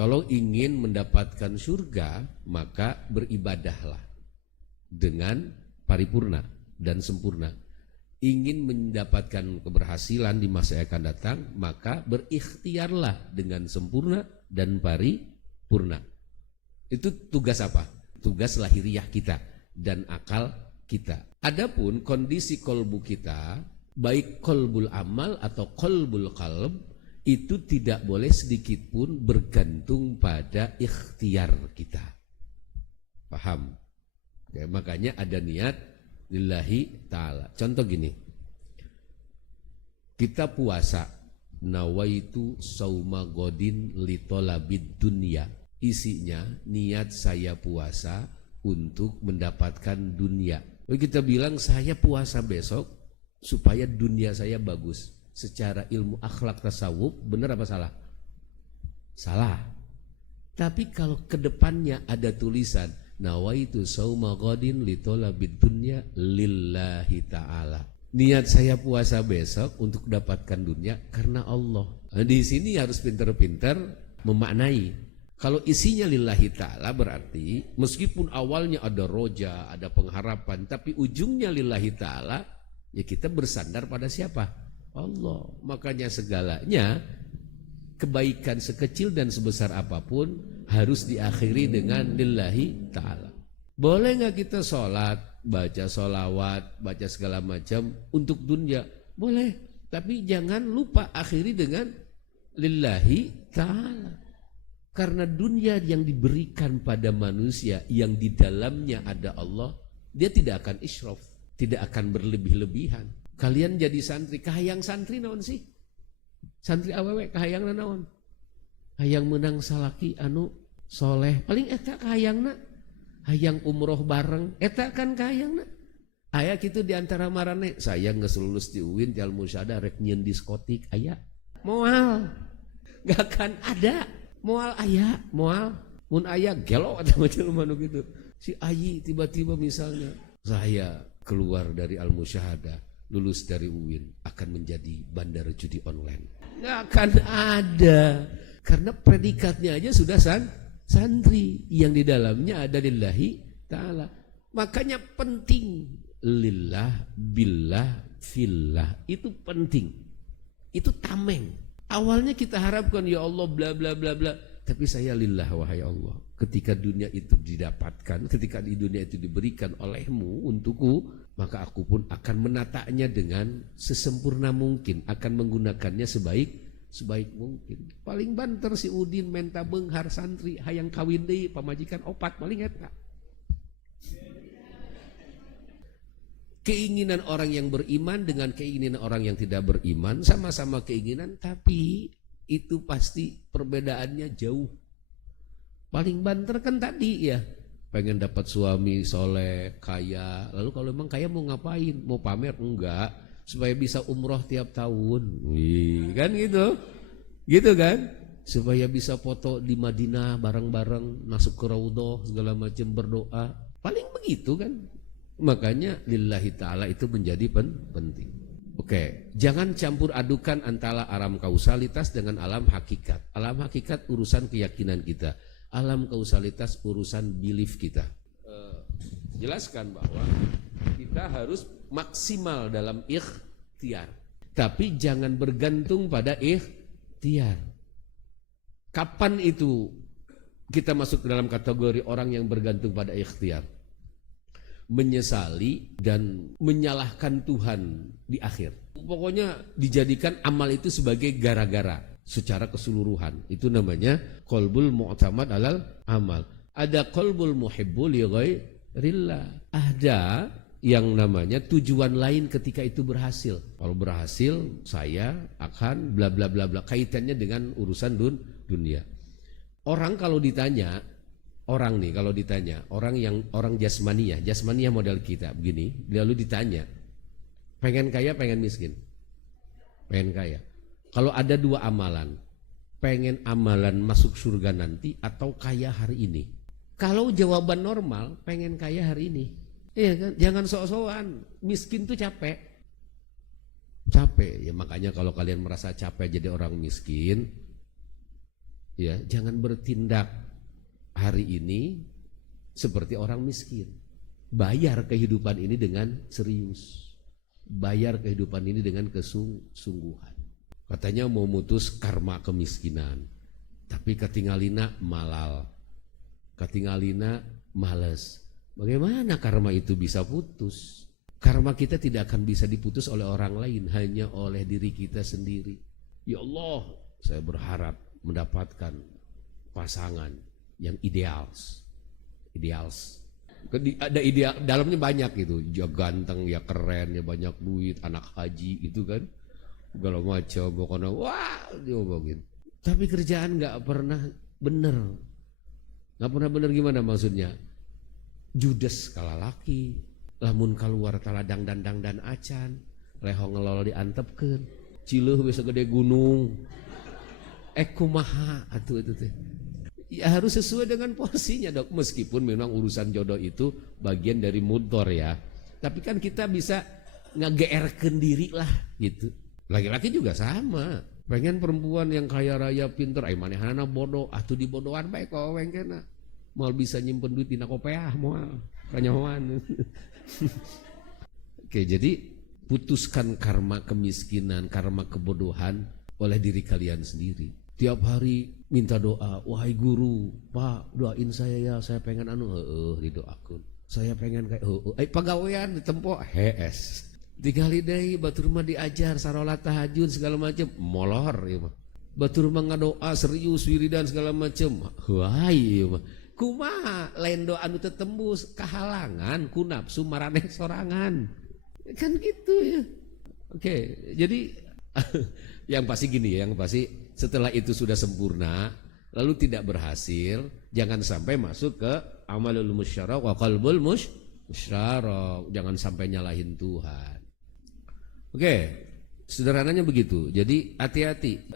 Kalau ingin mendapatkan surga, maka beribadahlah dengan paripurna dan sempurna. Ingin mendapatkan keberhasilan di masa yang akan datang, maka berikhtiarlah dengan sempurna dan paripurna. Itu tugas apa? Tugas lahiriah kita dan akal kita. Adapun kondisi kolbu kita, baik kolbul amal atau kolbul qalb, itu tidak boleh sedikit pun bergantung pada ikhtiar kita. Paham? Oke, makanya ada niat lillahi ta'ala. Contoh gini, kita puasa, nawaitu sauma godin litolabid dunya. Isinya niat saya puasa untuk mendapatkan dunia. Kita bilang saya puasa besok supaya dunia saya bagus. Secara ilmu akhlak tasawuf, benar apa salah? Salah. Tapi kalau kedepannya ada tulisan nawaitu sauma ghadin litolabid dunya lillahi ta'ala. Niat saya puasa besok untuk dapatkan dunia karena Allah. Nah, di sini harus pintar-pintar memaknai. Kalau isinya lillahi ta'ala berarti meskipun awalnya ada roja, ada pengharapan, tapi ujungnya lillahi ta'ala, ya kita bersandar pada siapa? Allah. Makanya segalanya, kebaikan sekecil dan sebesar apapun harus diakhiri dengan lillahi ta'ala. Boleh nggak kita sholat, baca sholawat, baca segala macam untuk dunia? Boleh, tapi jangan lupa akhiri dengan lillahi ta'ala. Karena dunia yang diberikan pada manusia yang di dalamnya ada Allah, dia tidak akan israf, tidak akan berlebih-lebihan. Kalian jadi santri, kahayang santri naon sih? Santri awewe kahayang naon? Hayang menang salaki anu soleh, paling eta kahayangna. Hayang umroh bareng, eta kan kahayangna. Aya kitu di antara marane, saya geus lulus di UIN jal musyada rek nyieun diskotik aya. Moal. Gak akan ada. Moal aya, moal. Mun aya gelo atau macam mana gitu. Si Ayi tiba-tiba misalnya, saya keluar dari Al-Musyahadah, lulus dari UIN, akan menjadi bandar judi online. Nggak akan ada. Karena predikatnya aja sudah santri. Yang di dalamnya ada lillahi ta'ala. Makanya penting. Lillah, billah, fillah. Itu penting. Itu tameng. Awalnya kita harapkan, ya Allah bla bla bla bla. Tapi saya lillah wahai Allah. Ketika dunia itu didapatkan, ketika di dunia itu diberikan olehmu untukku, maka aku pun akan menatanya dengan sesempurna mungkin, akan menggunakannya sebaik mungkin. Paling banter si Udin menta beunghar santri hayang kawin deui pamajikan opat paling eta. Keinginan orang yang beriman dengan keinginan orang yang tidak beriman sama-sama keinginan, tapi itu pasti perbedaannya jauh. Paling banter kan tadi ya, pengen dapat suami soleh, kaya. Lalu kalau memang kaya mau ngapain? Mau pamer? Enggak. Supaya bisa umroh tiap tahun. Wih, kan gitu. Gitu kan? Supaya bisa foto di Madinah bareng-bareng, masuk ke Raudhah segala macam berdoa. Paling begitu kan? Makanya lillahi ta'ala itu menjadi penting. Oke, jangan campur adukan antara alam kausalitas dengan alam hakikat. Alam hakikat urusan keyakinan kita. Alam kausalitas urusan belief kita. Jelaskan bahwa kita harus maksimal dalam ikhtiar, tapi jangan bergantung pada ikhtiar. Kapan itu kita masuk dalam kategori orang yang bergantung pada ikhtiar? Menyesali dan menyalahkan Tuhan di akhir. Pokoknya dijadikan amal itu sebagai gara-gara secara keseluruhan. Itu namanya qalbul mu'tamad alal amal. Ada qalbul muhibbu li ghairillah. Ada yang namanya tujuan lain ketika itu berhasil. Kalau berhasil saya akan bla bla bla bla, kaitannya dengan urusan dunia. Orang kalau ditanya, orang jasmania model kita begini, lalu ditanya, pengen kaya, pengen miskin? Pengen kaya. Kalau ada dua amalan, pengen amalan masuk surga nanti atau kaya hari ini? Kalau jawaban normal, pengen kaya hari ini. Iya kan? Jangan sok-sokan, miskin tuh capek. Ya makanya kalau kalian merasa capek jadi orang miskin, Ya, jangan bertindak hari ini seperti orang miskin. Bayar kehidupan ini dengan serius. Bayar kehidupan ini dengan kesungguhan. Katanya mau mutus karma kemiskinan, tapi katingalina malal, katingalina males. Bagaimana karma itu bisa putus? Karma kita tidak akan bisa diputus oleh orang lain, hanya oleh diri kita sendiri. Ya Allah, saya berharap mendapatkan pasangan yang ideals. Ada ideal, dalamnya banyak gitu, ya ganteng, ya keren, ya banyak duit, anak haji gitu kan, segala macam, pokoknya wah diomongin. Tapi kerjaan nggak pernah bener gimana maksudnya? Judes kala laki, lamun keluar taladang dandang dan acan, leho ngelol diantepkeun, cileuh bisa gede gunung, kumaha atuh itu teh. Ya harus sesuai dengan porsinya dok, meskipun memang urusan jodoh itu bagian dari motor ya, tapi kan kita bisa nge-GR-keun diri lah gitu. Laki-laki juga sama, pengen perempuan yang kaya raya pinter, manehana bodoh, atuh dibodohan bae kok wengkena, mal bisa nyimpen duit dina kopeah moal kanyahoan. Oke, jadi putuskan karma kemiskinan, karma kebodohan oleh diri kalian sendiri. Tiap hari minta doa, wahai guru, Pak doain saya ya, saya pengen didoakan. Saya pengen kayak pagawean ditempo HS. Tigali deui batur mah diajar sarolat tahajud segala macam, molor ieu mah. Batur mah ngadoa serius wiridan segala macam. Heuai ieu mah. Kumaha lain doa anu teu tembus kahalangan ku nafsu maraneh sorangan. Kan gitu ya. Oke, jadi yang pasti gini, yang pasti setelah itu sudah sempurna, lalu tidak berhasil, jangan sampai masuk ke amalul musyarak wa qalbul musyarak, jangan sampai nyalahin Tuhan. Oke, sederhananya begitu. Jadi hati-hati,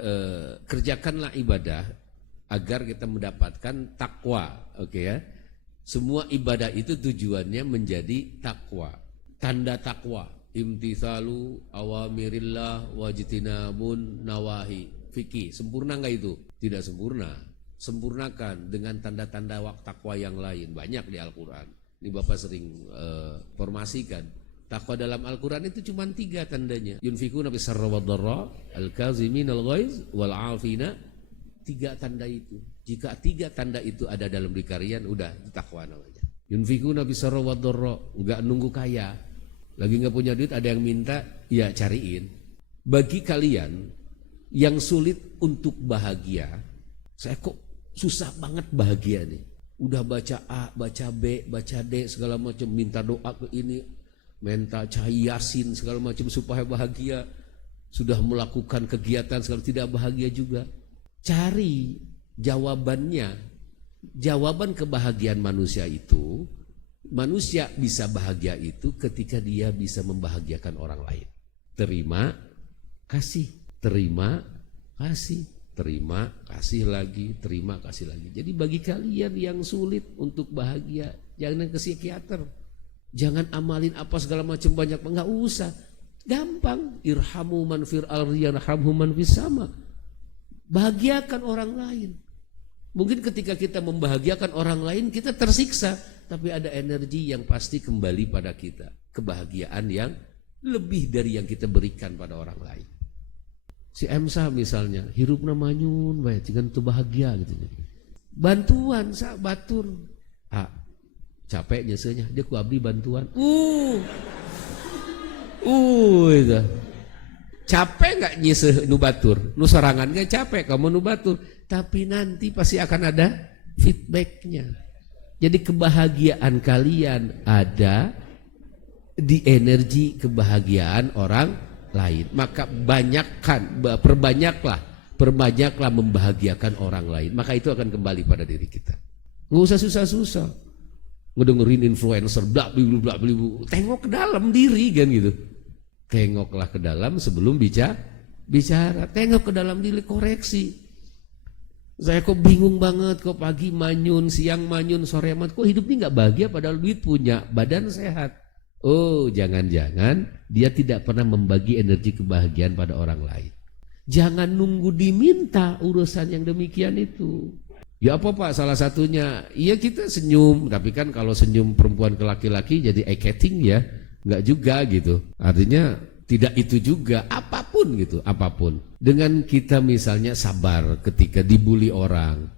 kerjakanlah ibadah agar kita mendapatkan takwa. Oke ya, semua ibadah itu tujuannya menjadi takwa. Tanda takwa, imtithalu awamirillah wajtinabun nawahi. Fikih, sempurna enggak itu? Tidak sempurna. Sempurnakan dengan tanda-tanda takwa yang lain. Banyak di Al-Quran. Ini Bapak sering formasikan. Takwa dalam Al-Quran itu cuma 3 tandanya. Yunfikuna bisarra wa dharra, al-kazimin al-ghaiz, wal-afina. 3 tanda itu. Jika 3 tanda itu ada dalam diri kalian, udah takwa namanya. Yunfikuna bisarra wa dharra, enggak nunggu kaya. Lagi enggak punya duit, ada yang minta, ya cariin. Bagi kalian yang sulit untuk bahagia, saya kok susah banget bahagia nih. Udah baca A, baca B, baca D, segala macam, minta doa ke ini, minta cahaya yasin segala macam supaya bahagia. Sudah melakukan kegiatan segala tidak bahagia juga. Cari jawabannya. Jawaban kebahagiaan manusia itu, manusia bisa bahagia itu ketika dia bisa membahagiakan orang lain. Terima, kasih. Terima, kasih, terima, kasih lagi, terima, kasih lagi. Jadi bagi kalian yang sulit untuk bahagia, jangan ke psikiater, jangan amalin apa segala macam banyak, enggak usah, gampang. Irhamu man fil ardi yarhamhu man fis sama. Bahagiakan orang lain. Mungkin ketika kita membahagiakan orang lain kita tersiksa, tapi ada energi yang pasti kembali pada kita, kebahagiaan yang lebih dari yang kita berikan pada orang lain. Si Emsa misalnya, hirupna manyun bae jangan tuh bahagia gitu. Bantuan sa batur. Capek nyesenya, dia ku abdi bantuan. Itu. Capek enggak nyeseh nu batur? Nu sorangan enggak capek kamu nu batur, tapi nanti pasti akan ada feedbacknya. Jadi kebahagiaan kalian ada di energi kebahagiaan orang lain. Maka perbanyaklah membahagiakan orang lain. Maka itu akan kembali pada diri kita. Nggak usah susah-susah ngedengerin influencer bla bla. Tengok ke dalam diri kan gitu. Tengoklah ke dalam sebelum bicara. Tengok ke dalam diri, koreksi. Saya kok bingung banget, kok pagi manyun, siang manyun, sore manyun, kok hidup ini nggak bahagia padahal duit punya, badan sehat. Oh, jangan-jangan dia tidak pernah membagi energi kebahagiaan pada orang lain. Jangan nunggu diminta urusan yang demikian itu. Ya apa Pak salah satunya? Iya kita senyum, tapi kan kalau senyum perempuan ke laki-laki jadi eye-catching ya. Enggak juga gitu. Artinya tidak itu juga, apapun gitu, apapun. Dengan kita misalnya sabar ketika dibully orang.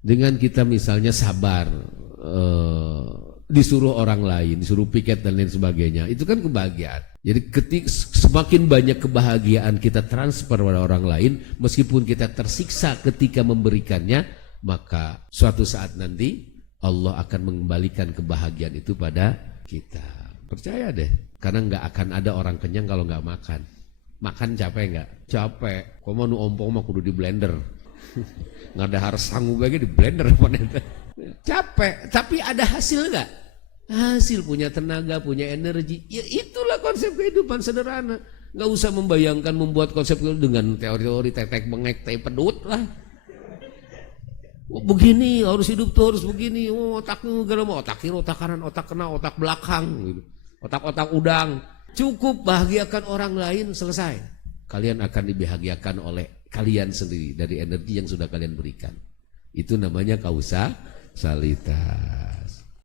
Dengan kita misalnya sabar disuruh orang lain, disuruh piket dan lain sebagainya. Itu kan kebahagiaan. Jadi semakin banyak kebahagiaan kita transfer pada orang lain, meskipun kita tersiksa ketika memberikannya, maka suatu saat nanti Allah akan mengembalikan kebahagiaan itu pada kita. Percaya deh, karena nggak akan ada orang kenyang kalau nggak makan. Makan capek nggak? Capek. Kau mau ompong mah kudu di blender. Nggak ada harus sanggup lagi di blender. Capek, tapi ada hasil nggak? Hasil, punya tenaga, punya energi. Ya itulah konsep kehidupan sederhana. Nggak usah membayangkan membuat konsep dengan teori-teori tetek bengek teh pedut lah. Oh, begini harus hidup tuh harus begini. Oh, otaknya gak mau otak kiri, otak kanan, otak kena, otak belakang, gitu. Otak-otak udang. Cukup bahagiakan orang lain, selesai. Kalian akan dibahagiakan oleh kalian sendiri dari energi yang sudah kalian berikan. Itu namanya kausalitas.